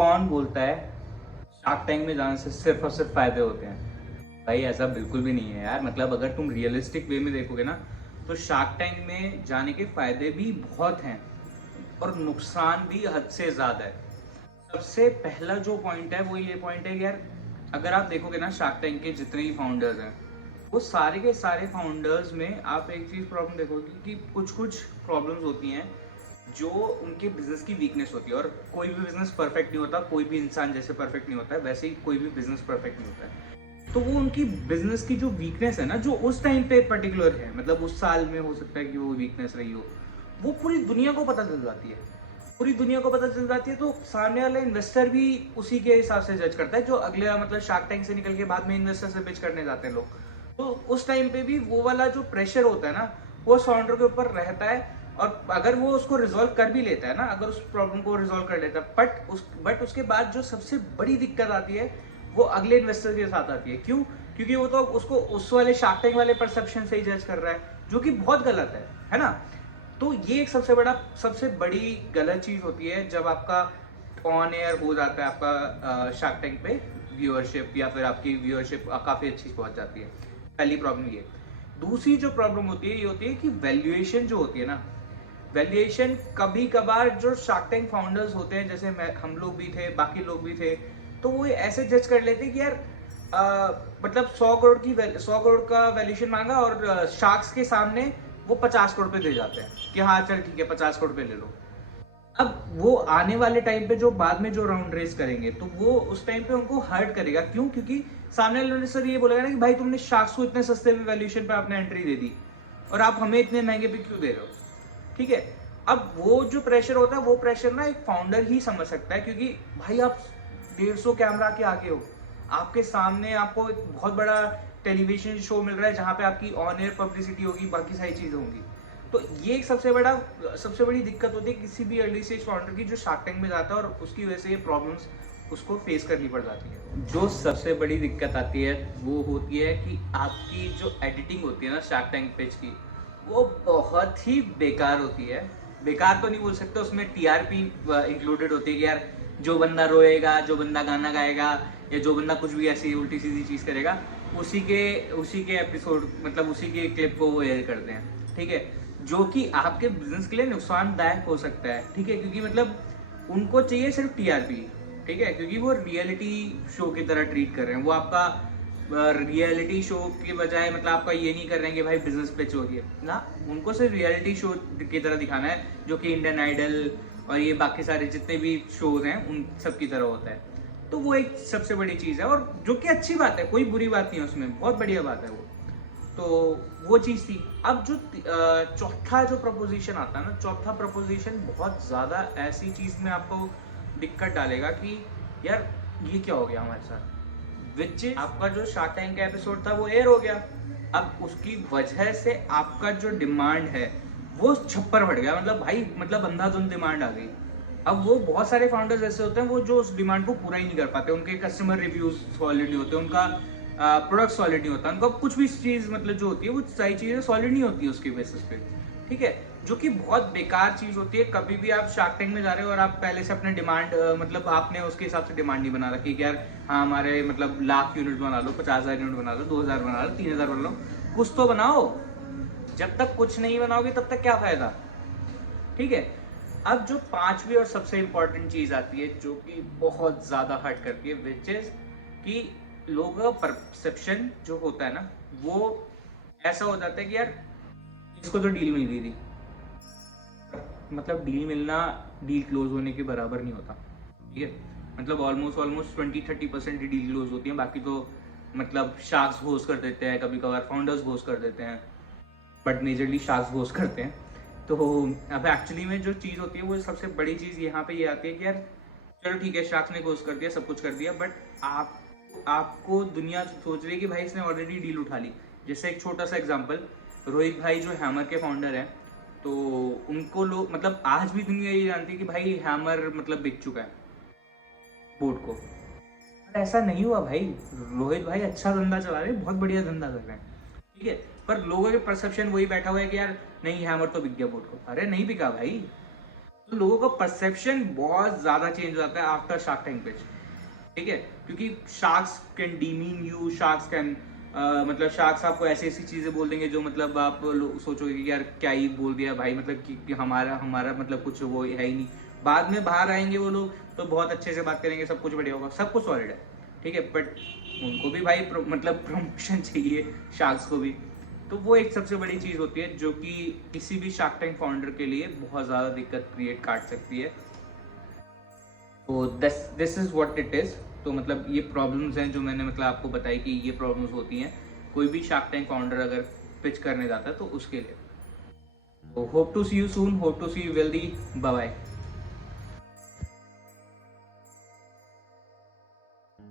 कौन बोलता है शार्क टैंक में जाने से सिर्फ और सिर्फ फायदे होते हैं? भाई ऐसा बिल्कुल भी नहीं है यार। मतलब अगर तुम रियलिस्टिक वे में देखोगे ना, तो शार्क टैंक में जाने के फायदे भी बहुत हैं और नुकसान भी हद से ज्यादा है। सबसे पहला जो पॉइंट है वो ये पॉइंट है कि यार, अगर आप देखोगे ना शार्क टैंक के जितने भी फाउंडर्स हैं, वो सारे के सारे फाउंडर्स में आप एक चीज प्रॉब्लम देखोगे कि कुछ कुछ प्रॉब्लम्स होती हैं जो उनके बिजनेस की वीकनेस होती है। और कोई भी बिजनेस परफेक्ट नहीं होता, कोई भी इंसान जैसे परफेक्ट नहीं होता है वैसे ही कोई भी बिजनेस परफेक्ट नहीं होता है। तो वो उनकी बिजनेस की जो वीकनेस है ना, जो उस टाइम पे पर्टिकुलर है, मतलब उस साल में हो सकता है कि वो वीकनेस रही हो, वो पूरी दुनिया को पता चल जाती है। पूरी दुनिया को पता चल जाती है, तो सामने वाला इन्वेस्टर भी उसी के हिसाब से जज करता है, जो अगले मतलब शार्क टैंक से निकल के बाद में इन्वेस्टर से पिच करने जाते हैं लोग। तो उस टाइम पे भी वो वाला जो प्रेशर होता है ना, वो फाउंडर के ऊपर रहता है। और अगर वो उसको रिजॉल्व कर भी लेता है ना, अगर उस प्रॉब्लम को रिजॉल्व कर लेता है, बट उसके बाद जो सबसे बड़ी दिक्कत आती है वो अगले इन्वेस्टर के साथ आती है। क्यों? क्योंकि वो तो उसको उस वाले शार्क टैंक वाले परसेप्शन से ही जज कर रहा है, जो कि बहुत गलत है ना। तो ये एक सबसे बड़ी गलत चीज होती है जब आपका ऑन एयर हो जाता है आपका शार्क टैंक पे व्यूअरशिप, या फिर आपकी व्यूअरशिप काफी अच्छी पहुंच जाती है। पहली प्रॉब्लम ये। दूसरी जो प्रॉब्लम होती है ये होती है कि वैल्यूएशन जो होती है ना, वैल्यूएशन कभी कभार जो शार्क टैंक फाउंडर्स होते हैं, जैसे हम लोग भी थे, बाकी लोग भी थे, तो वो ऐसे जज कर लेते कि यार मतलब 100 करोड़ का वैल्यूएशन मांगा और शार्क्स के सामने वो 50 करोड़ पे दे जाते हैं कि हाँ चल ठीक है 50 करोड़ पे ले लो। अब वो आने वाले टाइम पे जो बाद में जो राउंड रेस करेंगे, तो वो उस टाइम पे उनको हर्ट करेगा। क्यों? क्योंकि सामने वाले सर ये बोलेगा ना कि भाई तुमने शार्क्स को इतने सस्ते वैल्यूएशन पे आपने एंट्री दे दी और आप हमें इतने महंगे पे क्यों दे रहे हो? ठीक है। अब वो जो प्रेशर होता है, वो प्रेशर ना एक फाउंडर ही समझ सकता है, क्योंकि भाई आप 150 कैमरा के आगे हो, आपके सामने आपको एक बहुत बड़ा टेलीविजन शो मिल रहा है जहां पे आपकी ऑन एयर पब्लिसिटी होगी, बाकी सारी चीजें होंगी। तो ये एक सबसे बड़ी दिक्कत होती है किसी भी अर्ली स्टेज फाउंडर की, जो शार्क टैंक में जाता है और उसकी वजह से ये प्रॉब्लम्स उसको फेस करनी पड़ जाती है। जो सबसे बड़ी दिक्कत आती है वो होती है कि आपकी जो एडिटिंग होती है ना शार्क टैंक पेज की, वो बहुत ही बेकार होती है। बेकार तो नहीं बोल सकते, उसमें टीआरपी इंक्लूडेड होती है कि यार जो बंदा रोएगा, जो बंदा गाना गाएगा, या जो बंदा कुछ भी ऐसी उल्टी सीधी चीज करेगा, उसी के एपिसोड, मतलब उसी के क्लिप को वो एयर करते हैं। ठीक है, जो कि आपके बिजनेस के लिए नुकसानदायक हो सकता है। ठीक है, क्योंकि मतलब उनको चाहिए सिर्फ टीआरपी। ठीक है, क्योंकि वो रियलिटी शो की तरह ट्रीट कर रहे हैं, वो आपका रियलिटी शो के बजाय मतलब आपका ये नहीं कर रहे हैं कि भाई बिजनेस पिच हो गया ना, उनको सिर्फ रियलिटी शो की तरह दिखाना है, जो कि इंडियन आइडल और ये बाकी सारे जितने भी शोज हैं उन सब की तरह होता है। तो वो एक सबसे बड़ी चीज है, और जो कि अच्छी बात है, कोई बुरी बात नहीं है उसमें, बहुत बढ़िया बात है वो। तो वो चीज थी। अब जो चौथा जो प्रपोजिशन आता है ना, चौथा प्रपोजिशन बहुत ज्यादा ऐसी चीज में आपको दिक्कत डालेगा कि यार ये क्या हो गया हमारे साथ, विच आपका जो शार्क टैंक का एपिसोड था वो एयर हो गया। अब उसकी वजह से आपका जो डिमांड है वो छप्पर फट गया, मतलब भाई मतलब अंधाधुंध डिमांड आ गई। अब वो बहुत सारे फाउंडर्स ऐसे होते हैं वो जो उस डिमांड को पूरा ही नहीं कर पाते, उनके कस्टमर रिव्यूज सॉलिड नहीं होते, उनका प्रोडक्ट सॉलिड नहीं होता, उनका कुछ भी चीज मतलब जो होती है वो सारी चीजें सॉलिड नहीं होती है उसके बेसिस पे। ठीक है, जो कि बहुत बेकार चीज होती है। कभी भी आप शार्क टैंक में जा रहे हो और आप पहले से अपने डिमांड मतलब आपने उसके हिसाब से डिमांड नहीं बना रखी कि यार हाँ हमारे मतलब 1,00,000 यूनिट बना लो, 50,000 यूनिट बना लो, 2,000 बना लो, 3,000 बना लो, कुछ तो बनाओ। जब तक कुछ नहीं बनाओगे तब तक क्या फायदा? ठीक है। अब जो पांचवी और सबसे इंपॉर्टेंट चीज आती है, जो कि बहुत ज्यादा हर्ट करती है, विच इज कि लोगों का परसेप्शन जो होता है ना, वो ऐसा हो जाता है कि यार इसको तो डील मिल गई थी। मतलब डील मिलना डील क्लोज होने के बराबर नहीं होता। ठीक है, मतलब ऑलमोस्ट 20-30% ही डील क्लोज होती है, बाकी तो मतलब शार्क्स घोस्ट कर देते हैं, कभी कभार फाउंडर्स घोस्ट कर देते हैं, बट मेजरली शार्क्स घोस्ट करते हैं। तो अब एक्चुअली में जो चीज़ होती है, वो सबसे बड़ी चीज़ यहाँ पे ये आती है कि यार चलो ठीक है शार्क्स ने घोस्ट कर दिया, सब कुछ कर दिया, बट आपको दुनिया सोच रही है कि भाई इसने ऑलरेडी डील उठा ली। जैसे एक छोटा सा एग्जांपल, रोहित भाई जो हैमर के फाउंडर हैं, तो उनको लोग मतलब आज भी दुनिया ये जानती है कि भाई हैमर मतलब बिक चुका है बोर्ड को। पर ऐसा नहीं हुआ भाई, रोहित भाई अच्छा धंधा चला रहे हैं, बहुत बढ़िया धंधा कर रहे हैं। ठीक है, पर लोगों के परसेप्शन वही बैठा हुआ है कि यार नहीं हैमर तो बिक गया बोर्ड को। अरे नहीं बिका भाई, तो लोगों का परसेप्शन बहुत ज्यादा चेंज हो जाता है आफ्टर शार्क टैंक पिच। ठीक है, क्योंकि sharks can demean you, sharks can मतलब शार्क्स आपको ऐसी ऐसी चीजें बोल देंगे जो मतलब आप सोचोगे कि यार क्या ही बोल दिया भाई, मतलब कि हमारा हमारा मतलब कुछ वो है ही नहीं। बाद में बाहर आएंगे वो लोग तो बहुत अच्छे से बात करेंगे, सब कुछ बढ़िया होगा, सब कुछ सॉलिड है। ठीक है, बट उनको भी भाई मतलब प्रमोशन चाहिए, शार्क्स को भी। तो वो एक सबसे बड़ी चीज होती है जो कि किसी भी शार्क टैंक फाउंडर के लिए बहुत ज्यादा दिक्कत क्रिएट काट सकती है। तो this is what it is. तो मतलब ये प्रॉब्लम्स हैं जो मैंने मतलब आपको बताई कि ये प्रॉब्लम्स होती हैं कोई भी शार्क टैंक फाउंडर अगर पिच करने जाता है तो उसके लिए। तो hope to see you soon, hope to see you wealthy, bye bye.